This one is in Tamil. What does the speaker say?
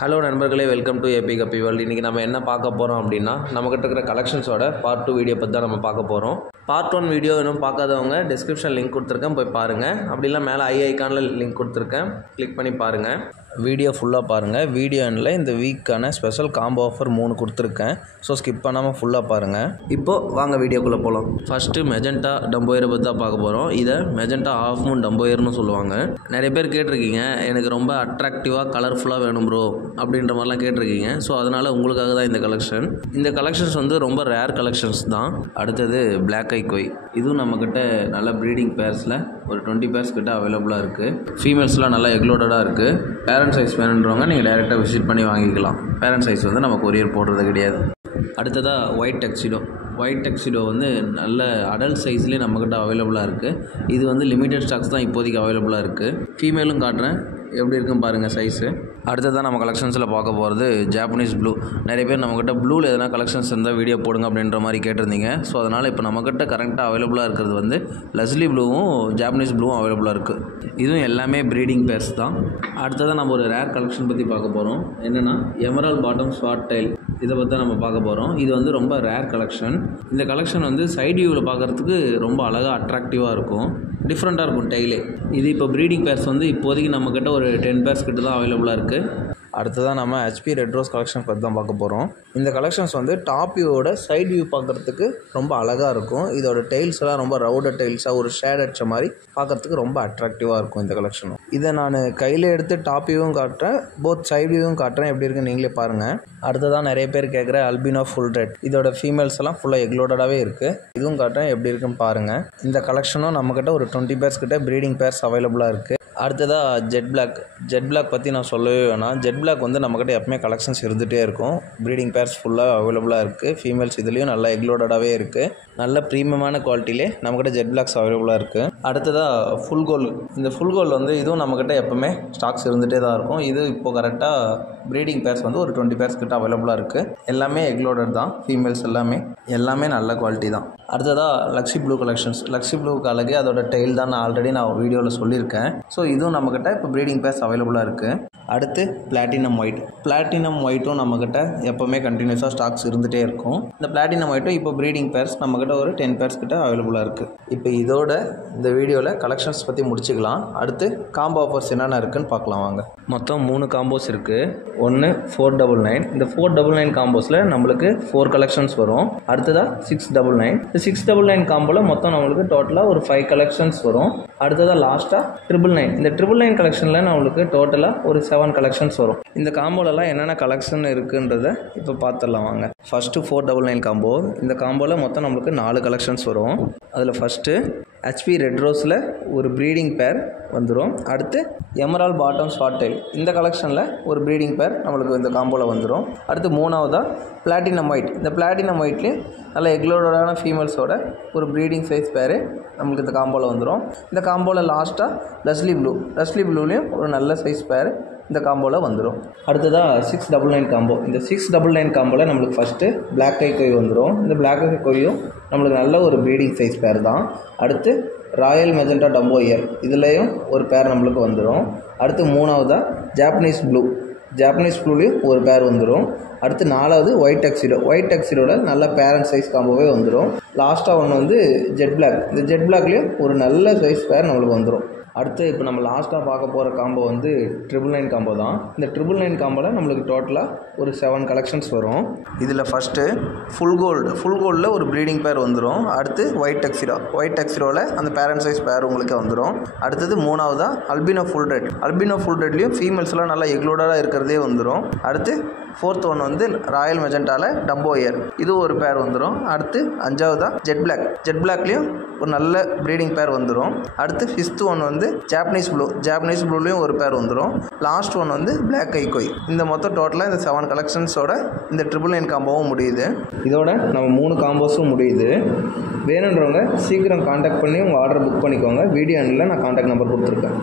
ஹலோ நண்பர்களே, வெல்கம் டு ஏபி கப்பி வேர்ல்டு. இன்றைக்கி நம்ம என்ன பார்க்க போகிறோம் அப்படின்னா, நம்மக்கிட்ட இருக்கிற கலெக்ஷன்ஸோட பார்ட் 2 வீடியோ பற்றி தான் நம்ம பார்க்க போகிறோம். பார்ட் 1 வீடியோ இன்னும் பார்க்காதவங்க டிஸ்கிரிப்ஷன் லிங்க் கொடுத்துருக்கேன், போய் பாருங்கள். அப்படி இல்லை மேலே ஐகானில் லிங்க் கொடுத்துருக்கேன், கிளிக் பண்ணி பாருங்கள். வீடியோ ஃபுல்லாக பாருங்கள். வீடியோ எண்டில் இந்த வீக்கான ஸ்பெஷல் காம்போ ஆஃபர் 3 கொடுத்துருக்கேன். ஸோ ஸ்கிப் பண்ணாமல் ஃபுல்லாக பாருங்கள். இப்போது வாங்க வீடியோக்குள்ளே போகலாம். ஃபஸ்ட்டு மெஜெண்டா டம்போயரை பற்றி தான் பார்க்க போகிறோம். இதை மெஜெண்டா ஆஃப் மூன் டம்போயர்னு சொல்லுவாங்க. நிறைய பேர் கேட்டிருக்கீங்க, எனக்கு ரொம்ப அட்ராக்டிவாக கலர்ஃபுல்லாக வேணும் ப்ரோ அப்படின்ற மாதிரிலாம் கேட்டிருக்கீங்க. ஸோ அதனால் உங்களுக்காக தான் இந்த கலெக்ஷன். இந்த கலெக்ஷன்ஸ் வந்து ரொம்ப ரேர் கலெக்ஷன்ஸ் தான். அடுத்தது பிளாக் ஐ கொய். இதுவும் நம்மக்கிட்ட நல்ல ப்ரீடிங் பேர்ஸில் ஒரு 20 பேர்ஸ் கிட்ட அவைலபிளாக இருக்குது. ஃபீமேல்ஸ்லாம் நல்லா எக்லோடடாக இருக்குது. பேரண்ட் சைஸ் வேணுன்றவங்க நீங்கள் டைரெக்டாக விசிட் பண்ணி வாங்கிக்கலாம். பேரண்ட் சைஸ் வந்து நம்ம கொரியர் போடுறது கிடையாது. அடுத்ததாக ஒயிட் டெக்ஸிடோ. ஒயிட் டெக்ஸிடோ வந்து நல்ல அடல்ட் சைஸ்லேயே நம்மக்கிட்ட அவைலபிளாக இருக்குது. இது வந்து லிமிடெட் ஸ்டாக்ஸ் தான் இப்போதைக்கு அவைலபிளாக இருக்குது. ஃபீமேலும் காட்டுறேன், எப்படி இருக்குன்னு பாருங்கள் சைஸு. அடுத்ததான் நம்ம கலெக்ஷன்ஸில் பார்க்க போகிறது ஜாப்பனீஸ் ப்ளூ. நிறைய பேர் நம்மக்கிட்ட ப்ளூவில் எதனா கலெக்ஷன்ஸ் இருந்தால் வீடியோ போடுங்க அப்படின்ற மாதிரி கேட்டிருந்தீங்க. ஸோ அதனால் இப்போ நம்மக்கிட்ட கரெக்டாக அவைலபிளாக இருக்கிறது வந்து லெஸ்லி ப்ளூவும் ஜாப்பனீஸ் ப்ளூவும் அவைலபிளாக இருக்குது. இதுவும் எல்லாமே ப்ரீடிங் பேர்ஸ் தான். அடுத்ததான் நம்ம ஒரு ரேர் கலெக்ஷன் பற்றி பார்க்க போகிறோம். என்னென்னா எமரால்ட் பாட்டம் ஷார்ட் டைல். இதை பற்றி தான் நம்ம பார்க்க போகிறோம். இது வந்து ரொம்ப ரேர் கலெக்ஷன். இந்த கலெக்ஷன் வந்து சைட் வியூவில் பார்க்குறதுக்கு ரொம்ப அழகாக அட்ராக்டிவாக இருக்கும். டிஃப்ரெண்ட்டாக இருக்கும் டைலே. இது இப்போ ப்ரீடிங் பேர்ஸ் வந்து இப்போதைக்கு நம்மக்கிட்ட ஒரு 10 பேர்ஸ் கிட்ட தான் அவைலபிளாக இருக்குது. அடுத்ததான் நம்ம ஹெச்பி ரெட் ரோஸ் கலெக்ஷன் பற்றி தான் பார்க்க போகிறோம். இந்த கலெக்ஷன்ஸ் வந்து டாப் வியூவோட சைட் வியூ பார்க்குறதுக்கு ரொம்ப அழகாக இருக்கும். இதோட டெய்ல்ஸ் எல்லாம் ரொம்ப ரவுடட் டெய்ல்ஸாக ஒரு ஷேட் அடித்த மாதிரி பார்க்குறதுக்கு ரொம்ப அட்ராக்டிவாக இருக்கும் இந்த கலெக்ஷனும். இதை நான் கையில் எடுத்து டாப் வியூவும் காட்டுறேன், போத் சைட் வியூவும் காட்டுறேன், எப்படி இருக்குன்னு நீங்களே பாருங்கள். அடுத்ததான் நிறைய பேர் கேட்குற அல்பினோ ஃபுல் ரெட். இதோட ஃபீமேல்ஸ் எல்லாம் ஃபுல்லாக எக்லோடடாகவே இருக்குது. இதுவும் காட்டுறேன், எப்படி இருக்குன்னு பாருங்கள். இந்த கலெக்ஷனும் நம்மக்கிட்ட ஒரு 20 பேர்ஸ் கிட்ட ப்ரீடிங் பேர்ஸ் அவைலபிளாக இருக்குது. அடுத்ததாக ஜெட் பிளாக். ஜெட் பிளாக் பற்றி நான் சொல்லவே வேணாம். ஜெட் பிளாக் வந்து நம்மக்கிட்ட எப்பவுமே கலெக்ஷன்ஸ் இருந்துகிட்டே இருக்கும். ப்ரீடிங் பேர்ஸ் ஃபுல்லாக அவைலபிளாக இருக்குது. ஃபீமேல்ஸ் இதுலேயும் நல்லா எக்லோடடாகவே இருக்குது. நல்ல ப்ரீமியமான குவாலிட்டிலே நம்மக்கிட்ட ஜெட் பிளாக்ஸ் அவைலபிளாக இருக்குது. அடுத்ததாக ஃபுல் கோல்டு. இந்த ஃபுல் கோல்டு வந்து இதுவும் நம்மக்கிட்ட எப்பவுமே ஸ்டாக்ஸ் இருந்துகிட்டே தான் இருக்கும். இது இப்போ கரெக்டாக ப்ரீடிங் பேர்ஸ் வந்து ஒரு 20 பேர்ஸ் கிட்ட அவைலபிளாக இருக்குது. எல்லாமே எக்லோடட் தான். ஃபீமேல்ஸ் எல்லாமே நல்ல குவாலிட்டி தான். அடுத்ததாக லக்ஸி ப்ளூ கலெக்ஷன்ஸ். லக்ஸி ப்ளூக்கு அழகு அதோட டெய்ல் தான். நான் ஆல்ரெடி வீடியோவில் சொல்லியிருக்கேன். ஸோ இதுவும் நம்மக்கிட்ட இப்போ ப்ரீடிங் பேர்ஸ் அவைலபிளாக இருக்குது. அடுத்து பிளாட்டினம் ஒயிட். பிளாட்டினம் ஒயிட்டும் நம்மக்கிட்ட எப்போவுமே கண்டினியூஸாக ஸ்டாக்ஸ் இருந்துகிட்டே இருக்கும். இந்த பிளாட்டினம் ஒயிட்டும் இப்போ ப்ரீடிங் பேர்ஸ் நம்மக்கிட்ட ஒரு 10 பேர்ஸ் கிட்ட அவைலபிளாக இருக்குது. இப்போ இதோட இந்த வீடியோவில் கலெக்ஷன்ஸ் பற்றி முடிச்சுக்கலாம். அடுத்து காம்போ ஆஃபர்ஸ் என்னென்ன இருக்குதுன்னு பார்க்கலாம் வாங்க. மொத்தம் 3 காம்போஸ் இருக்குது. ஒன்று 499. இந்த 499 காம்போஸில் நம்மளுக்கு 4 கலெக்ஷன்ஸ் வரும். அடுத்ததாக 699. இந்த 699 காம்போவில் மொத்தம் நம்மளுக்கு டோட்டலாக ஒரு 5 கலெக்ஷன்ஸ் வரும். அடுத்ததாக லாஸ்ட்டாக 999. இந்த 999 கலெக்ஷனில் நம்மளுக்கு டோட்டலாக ஒரு 7 கலெக்ஷன்ஸ் வரும். இந்த காம்போலலாம் என்னென்ன கலெக்ஷன் இருக்குன்றதை இப்போ பார்த்துடலாம் வாங்க. First 499 combo. இந்த காம்போவில் மொத்தம் நம்மளுக்கு 4 கலெக்ஷன்ஸ் வரும். அதில் ஃபஸ்ட்டு ஹெச்பி ரெட் ரோஸில் ஒரு ப்ரீடிங் பேர் வந்துடும். அடுத்து எமரால்ட் பாட்டம் ஷார்ட் டைல். இந்த கலெக்ஷனில் ஒரு ப்ரீடிங் பேர் நம்மளுக்கு இந்த காம்போவில் வந்துடும். அடுத்து மூணாவதாக பிளாட்டினம் ஒயிட். இந்த பிளாட்டினம் ஒயிட்லேயும் நல்ல எக்லோடான ஃபீமேல்ஸோட ஒரு ப்ரீடிங் சைஸ் பேர் நம்மளுக்கு இந்த காம்போவில் வந்துடும். இந்த காம்போவில் லாஸ்ட்டாக லெஸ்லி ப்ளூ. லெஸ்லி ப்ளூலேயும் ஒரு நல்ல சைஸ் பேர் இந்த காம்போவில் வந்துடும். அடுத்ததாக 699 காம்போ. இந்த 699 காம்போவில் நம்மளுக்கு ஃபஸ்ட்டு பிளாக் ஐ கொய் வந்துடும். இந்த பிளாக் ஐ கொய்யும் நம்மளுக்கு நல்ல ஒரு ப்ரீடிங் சைஸ் பேர் தான். அடுத்து ராயல் மெஜெண்டா டம்போயர். இதுலேயும் ஒரு பேர் நம்மளுக்கு வந்துடும். அடுத்து மூணாவதாக ஜாப்பனீஸ் ப்ளூ. ஜாப்பனீஸ் ப்ளூலேயும் ஒரு பேர் வந்துடும். அடுத்து நாலாவது ஒயிட் டெக்ஸிடோ. ஒயிட் டெக்ஸிடோட நல்ல பேரண்ட் சைஸ் காம்போவே வந்துடும். லாஸ்ட்டாக ஒன்று வந்து ஜெட் பிளாக். இந்த ஜெட் பிளாக்லேயும் ஒரு நல்ல சைஸ் பேர் நம்மளுக்கு வந்துடும். அடுத்து இப்போ நம்ம லாஸ்ட்டாக பார்க்க போகிற காம்போ வந்து 999 காம்போ தான். இந்த 999 காம்போவில் நம்மளுக்கு டோட்டலாக ஒரு 7 கலெக்ஷன்ஸ் வரும். இதில் ஃபஸ்ட்டு ஃபுல் கோல்டு. ஃபுல் கோல்டில் ஒரு ப்ரீடிங் பேர் வந்துடும். அடுத்து ஒயிட் டெக்ஸிடோ. ஒயிட் டெக்ஸிடோவில் அந்த பேரண்ட் சைஸ் பேர் உங்களுக்கு வந்துடும். அடுத்தது மூணாவதாக albino full red. Albino full ரெட்லேயும் ஃபீமேல்ஸ்லாம் நல்லா எக்லோடாக இருக்கிறதே வந்துடும். அடுத்து ஃபோர்த் ஒன் வந்து ராயல் மெஜெண்டாவில் டம்போயர். இது ஒரு பேர் வந்துடும். அடுத்து அஞ்சாவதாக ஜெட் பிளாக். ஜெட் பிளாக்லேயும் ஒரு நல்ல ப்ரீடிங் பேர் வந்துடும். அடுத்து ஃபிஃப்த் ஒன் வந்து ஜாப்பனீஸ் ப்ளூ. ஜாப்பனீஸ் ப்ளூலேயும் ஒரு பேர் வந்துடும். லாஸ்ட் ஒன் வந்து பிளாக் ஐ கொய். இந்த மொத்தம் டோட்டலாக இந்த 7 கலெக்ஷன்ஸோட இந்த 999 காம்போவும் முடியுது. இதோட நம்ம 3 காம்போஸும் முடியுது. வேணுன்றவங்க சீக்கிரம் காண்டாக்ட் பண்ணி உங்கள் ஆர்டர் புக் பண்ணிக்கோங்க. வீடியோ எண்டில் நான் காண்டாக்ட் நம்பர் கொடுத்துருக்கேன்.